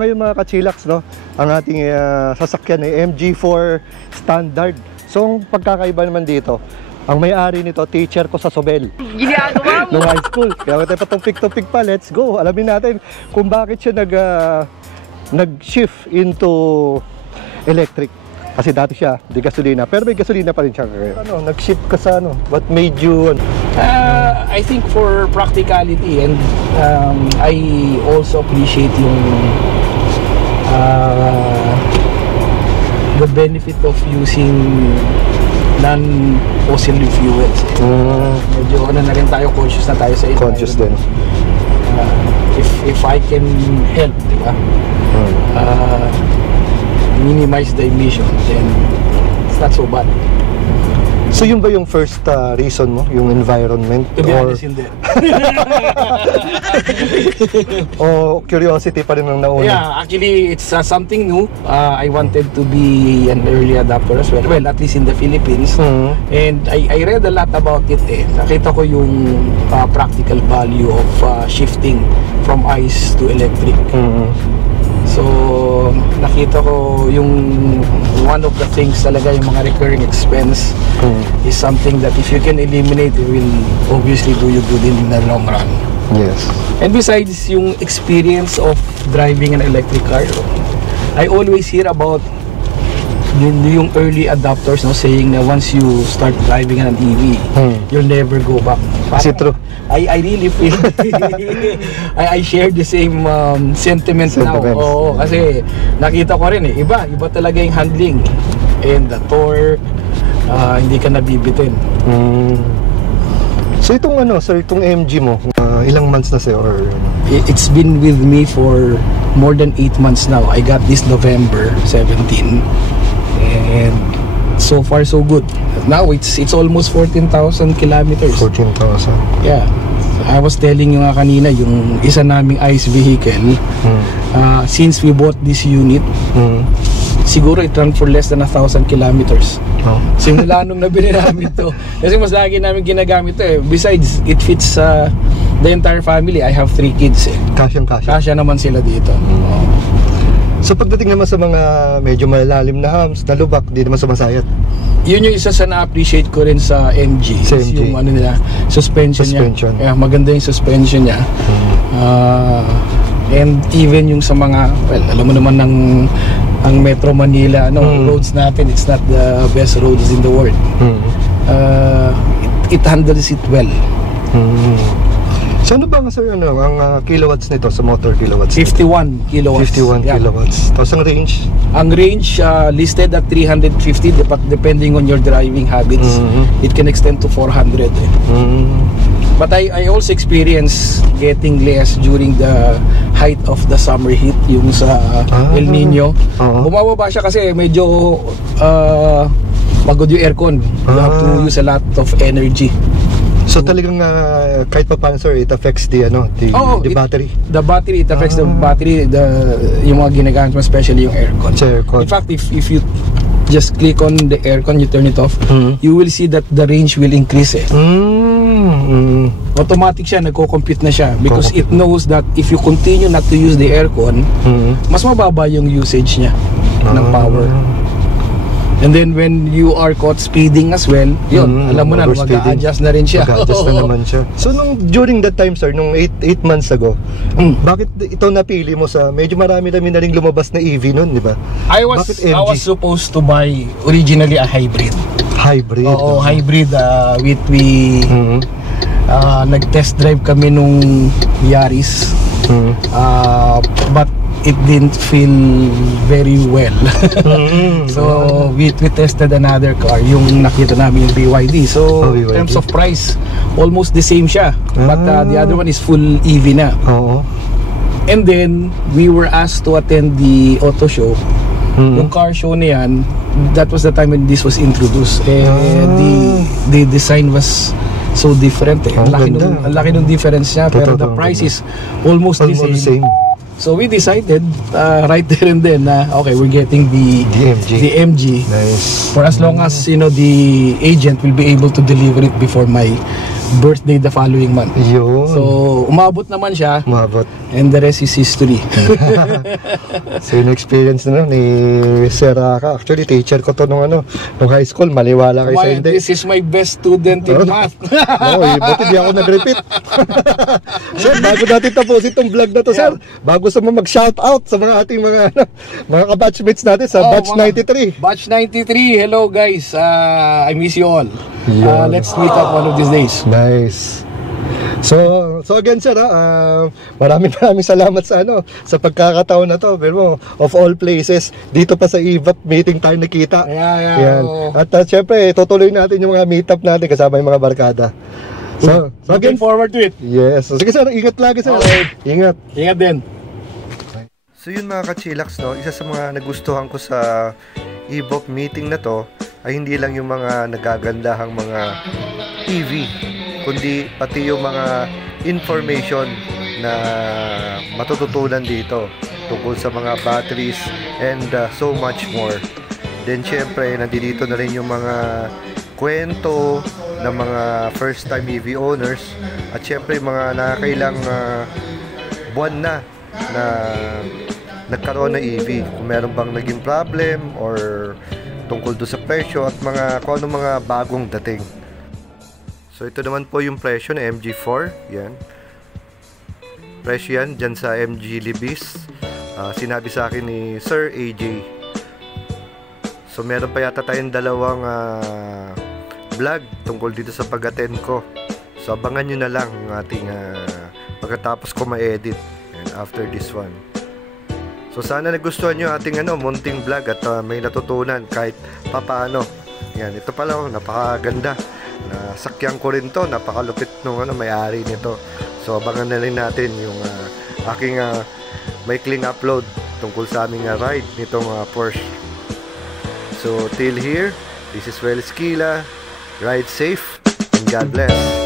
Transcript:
ngayon mga ka-chillax, no, ang ating sasakyan ay MG4 standard. So ang pagkakaiba naman dito, ang may-ari nito, teacher ko sa Sobel. Ginagawa mo! Nung high school. Kaya tayo patong pa, let's go. Alamin natin kung bakit siya nag-shift into electric. Kasi dati siya, di gasolina. Pero may gasolina pa rin siya. Ano, nag-shift ka sa ano? What made you... I think for practicality, and I also appreciate yung the benefit of using non-fossil fuels. Medyo ano na rin tayo, conscious na tayo sa environment. Conscious din. If I can help, di ba? Minimize the emission, then it's not so bad. So yun ba yung first reason mo? Yung environment? To be honest, hindi. O curiosity pa rin ang nauna? Yeah, actually, it's something new. I wanted to be an early adopter as well. Well, at least in the Philippines. And I read a lot about it eh. Nakita ko yung practical value of shifting from ICE to electric. So, nakita ko yung one of the things talaga, yung mga recurring expense is something that if you can eliminate, it will obviously do you good in the long run. Yes. And besides yung experience of driving an electric car, I always hear about yung early adopters, no, saying na once you start driving an EV, you'll never go back. Is it true? I really feel I share the same sentiment now. Oo, kasi nakita ko rin eh, iba talaga yung handling and the torque, hindi ka nabibitin. So itong ano, sir, itong MG mo, ilang months na sir? Or... It's been with me for more than 8 months now. I got this November 17. And so far so good. Now it's almost 14,000 kilometers. 14,000. Yeah. I was telling you nga kanina, yung isa naming ICE vehicle, since we bought this unit, siguro it ran for less than 1,000 kilometers. Simula nung nabili namin to. Kasi mas lagi namin ginagamit to eh. Besides, it fits the entire family. I have 3 kids eh. Kasya naman sila dito. So pagdating naman sa mga medyo malalim na humps, na lubak, di naman sumasayat. Yun yung isa sa na-appreciate ko rin sa MG. Yung ano nila, suspension niya. Yeah, maganda yung suspension niya. And even yung sa mga, well, alam mo naman ang Metro Manila, roads natin, it's not the best roads in the world. It handles it well. So ano ba sir, ang kilowatts nito sa motor kilowatts? 51 kilowatts. 51 kilowatts. Tapos ang range? Ang range listed at 350 depending on your driving habits. It can extend to 400 eh. But I also experience getting less during the height of the summer heat, yung sa El Nino. Bumababa siya kasi medyo pagod yung aircon. You have to use a lot of energy. So talagang kahit pa paano sir, it affects the battery. The battery, it affects the battery, yung mga ginagamit mo, especially yung aircon. In fact, if you just click on the aircon, you turn it off, you will see that the range will increase eh. Automatic siya, nagko-compute na siya because it knows that if you continue not to use the aircon, mas mababa yung usage niya ng power. And then when you are caught speeding as well, yun, alam mo na, mag-a-adjust na rin siya. Mag-a-adjust na naman siya. So during that time sir, nung 8 months ago, bakit ito napili mo sa, medyo marami na rin lumabas na EV nun, di ba? I was supposed to buy originally a hybrid. Hybrid? Oo, hybrid. Nag-test drive kami nung Yaris. But it didn't feel very well. So we tested another car, yung nakita namin yung BYD. So in terms of price, almost the same siya. But the other one is full EV na. And then we were asked to attend the auto show. Yung car show na yan, that was the time when this was introduced. The design was so different eh. Ang laki nung difference niya, pero the price is almost the same. So we decided right there and then okay, we're getting the MG. Nice. For as long as the agent will be able to deliver it before my birthday the following month. Yun. So, umabot naman siya. Umabot. And the rest is history. So yung experience na ni Sir Raka. Actually, teacher ko to nung high school. Maliwala kayo sa Why, hindi. this is my best student in math. Buti di ako nag-repeat. Sir, bago natin tapusin itong vlog na to, sir. Bago sa mga mag-shoutout sa mga ating mga kabatchmates natin sa batch 93. Batch 93, hello guys. I miss you all. Yeah. Let's meet up one of these days. Nice. So again, sir, maraming salamat sa pagkakataon na to. Pero of all places, dito pa sa EVAP meeting tayo nakita. Yeah. Yan. At syempre, tutuloy natin yung mga meetup natin kasama yung mga barkada. So Looking again, forward to it. yes. So, sige, sir, ingat lagi, sir. Okay. Ingat. Ingat din. So yun mga ka-chillax, isa sa mga nagustuhan ko sa EVAP meeting na to ay hindi lang yung mga nagagandahang mga EV, kundi pati yung mga information na matututunan dito tungkol sa mga batteries and so much more. Then syempre nandito na rin yung mga kwento ng mga first time EV owners at syempre mga nakakailang buwan na nagkaroon ng EV, kung meron bang naging problem or tungkol doon sa presyo at kung ano mga bagong dating. So ito naman po yung presyo ng MG4. Yan. Presyo yan dyan sa MG Libis. Sinabi sa akin ni Sir AJ. So meron pa yata tayong dalawang vlog tungkol dito sa pag-attend ko. So abangan nyo na lang ang ating pagkatapos ko ma-edit after this one. So sana nagustuhan nyo ating munting vlog at may natutunan kahit papaano. Yan, ito pala napakaganda. Nasakyan ko rin to, napakalupit nung may-ari nito. So abangan na rin natin yung aking maikling upload tungkol sa aming ride nitong Porsche. So till here, this is Well Esquila. Ride safe and God bless.